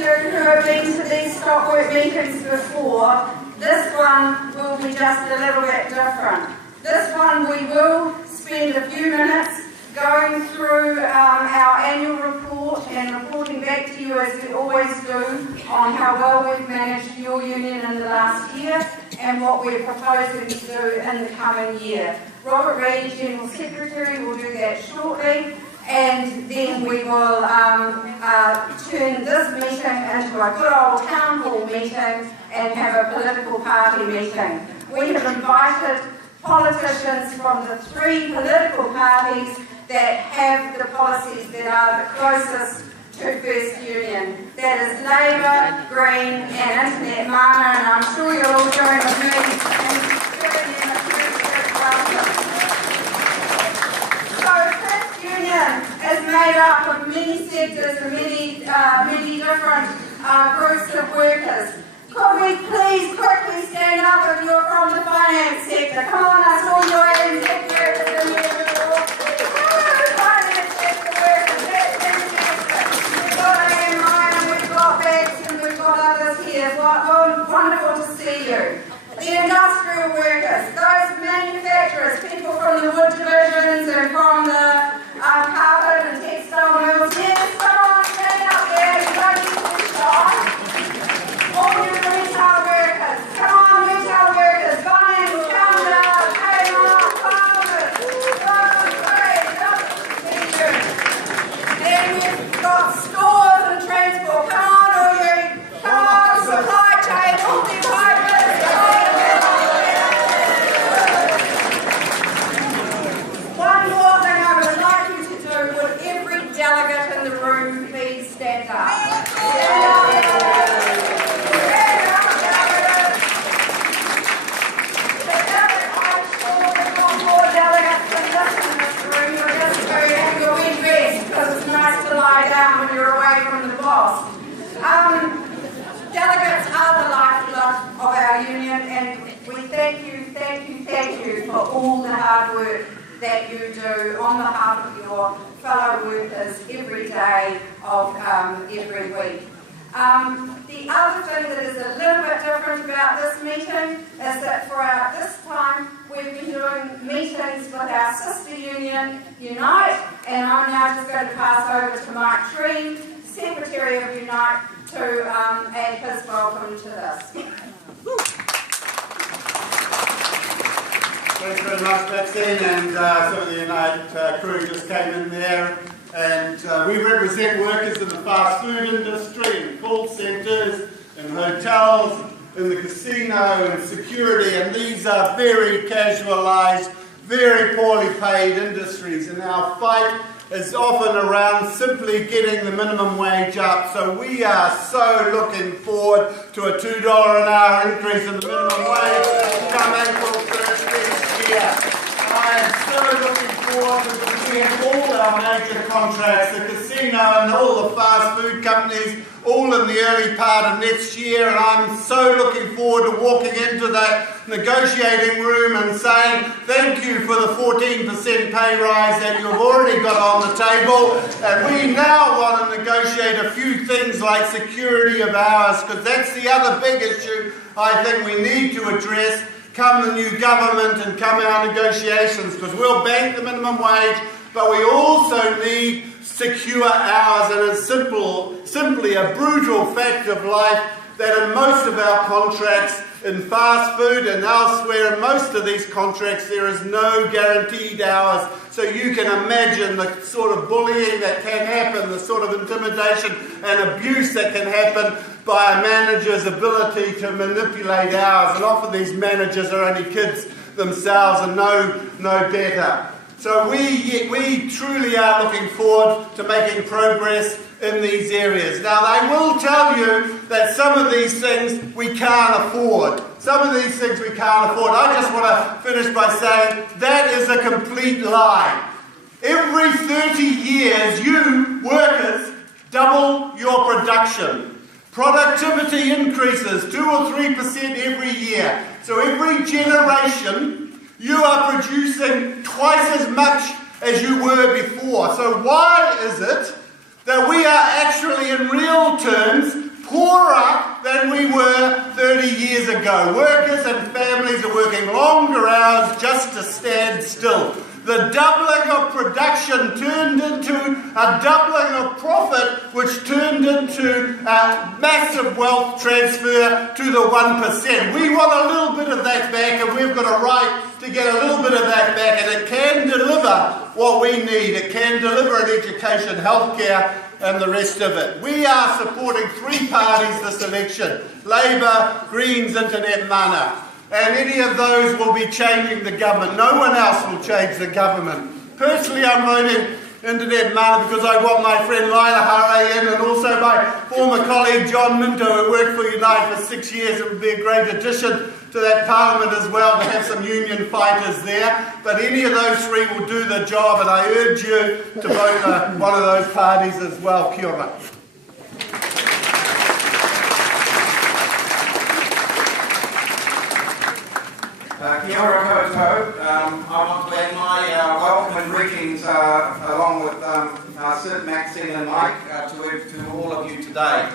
you who have been to these Stopwork meetings before, this one will be just a little bit different. This one we will spend a few minutes going through our annual report and reporting back to you, as we always do, on how well we've managed your union in the last year and what we're proposing to do in the coming year. Robert Reid, General Secretary, will do that shortly, and then we will turn this meeting into a good old town hall meeting and have a political party meeting. We have invited politicians from the 3 political parties that have the policies that are the closest to First Union. That is Labour, Green and Internet Mana, and I'm sure you'll all join with me in giving them a very welcome. So First Union is made up of many sectors and many different groups of workers. Could we please quickly stand up if you're from the finance sector? Come on, I saw your hands up there in the middle. Finance sector workers, that's fantastic. We've got AMI and we've got Bags and we've got others here. Wonderful to see you. The industrial workers, those manufacturers, people from the wood divisions and from the carpet and textile mills. Yes, come on, stand up there. You don't need to be shy. All you retail workers, come on retail workers, Bunnings, Calendar, Kmart, Farmers, great, lovely to see you. Then we've got stores and transport, come on all you, come on, supply chain, all these hybrids, One more thing I would like you to do, would every delegate in the room please stand up? Stand up. When you're away from the boss. Delegates are the lifeblood of our union, and we thank you for all the hard work that you do on behalf of your fellow workers every day of every week. The other thing that is a little bit different about this meeting is that for this time we've been doing meetings with our sister union, Unite, and I'm now just going to pass over to Mike Treen, Secretary of Unite, to add his welcome to this. Thanks very much, Maxine, and some of the Unite crew just came in there. And we represent workers in the fast food industry, in call centres, in hotels, in the casino, in security, and these are very casualised, very poorly paid industries, and our fight is often around simply getting the minimum wage up. So we are so looking forward to a $2 an hour increase in the minimum wage come April 1st next year. I am so looking forward to seeing all our major contracts, the casino and all the fast food companies, all in the early part of next year, and I'm so looking forward to walking into that negotiating room and saying thank you for the 14% pay rise that you've already got on the table, and we now want to negotiate a few things like security of hours, because that's the other big issue I think we need to address come the new government and come our negotiations, because we'll bank the minimum wage, but we also need secure hours, and it's simply a brutal fact of life that in most of our contracts, in fast food and elsewhere, in most of these contracts, there is no guaranteed hours. So you can imagine the sort of bullying that can happen, the sort of intimidation and abuse that can happen by a manager's ability to manipulate hours. And often these managers are only kids themselves and no better. So we truly are looking forward to making progress in these areas. Now, they will tell you that some of these things we can't afford. Some of these things we can't afford. I just want to finish by saying that is a complete lie. Every 30 years, you workers double your production. Productivity increases 2 or 3% every year. So every generation, you are producing twice as much as you were before. So why is it that we are actually in real terms than we were 30 years ago. Workers and families are working longer hours just to stand still. The doubling of production turned into a doubling of profit, which turned into a massive wealth transfer to the 1%. We want a little bit of that back, and we've got a right to get a little bit of that back, and it can deliver what we need. It can deliver an education, healthcare, and the rest of it. We are supporting three parties this election: Labour, Greens, Internet Mana. And any of those will be changing the government. No one else will change the government. Personally, I'm voting Internet Mana because I want my friend Lila Hare in, and also my former colleague John Minto, who worked for Unite for 6 years. It would be a great addition to that parliament as well to have some union fighters there. But any of those three will do the job, and I urge you to vote one of those parties as well. Kia ora. Kia ora koutou. I want to add my welcome and greetings along with Sid, Maxine and Mike to all of you today.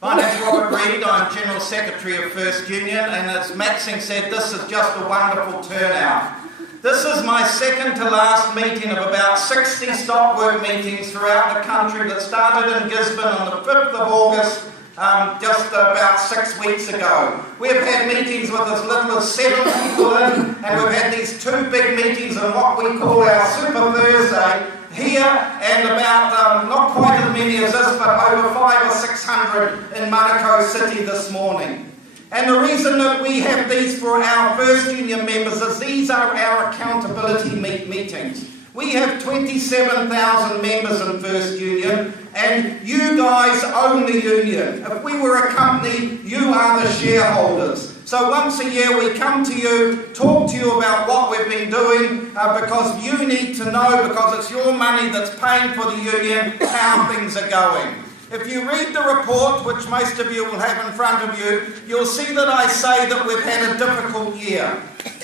My name is Robert Reid. I'm General Secretary of First Union, and as Maxine said, this is just a wonderful turnout. This is my second to last meeting of about 60 Stopwork meetings throughout the country that started in Gisborne on the 5th of August just about 6 weeks ago. We've had meetings with as little as 7 people in, and we've had these 2 big meetings on what we call our Super Thursday here, and about not quite as many as this, but over 500 or 600 in Manukau City this morning. And the reason that we have these for our First Union members is these are our accountability meetings. We have 27,000 members in First Union, and you guys own the union. If we were a company, you are the shareholders. So once a year we come to you, talk to you about what we've been doing, because you need to know, because it's your money that's paying for the union, how things are going. If you read the report, which most of you will have in front of you, you'll see that I say that we've had a difficult year.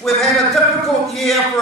We've had a difficult year for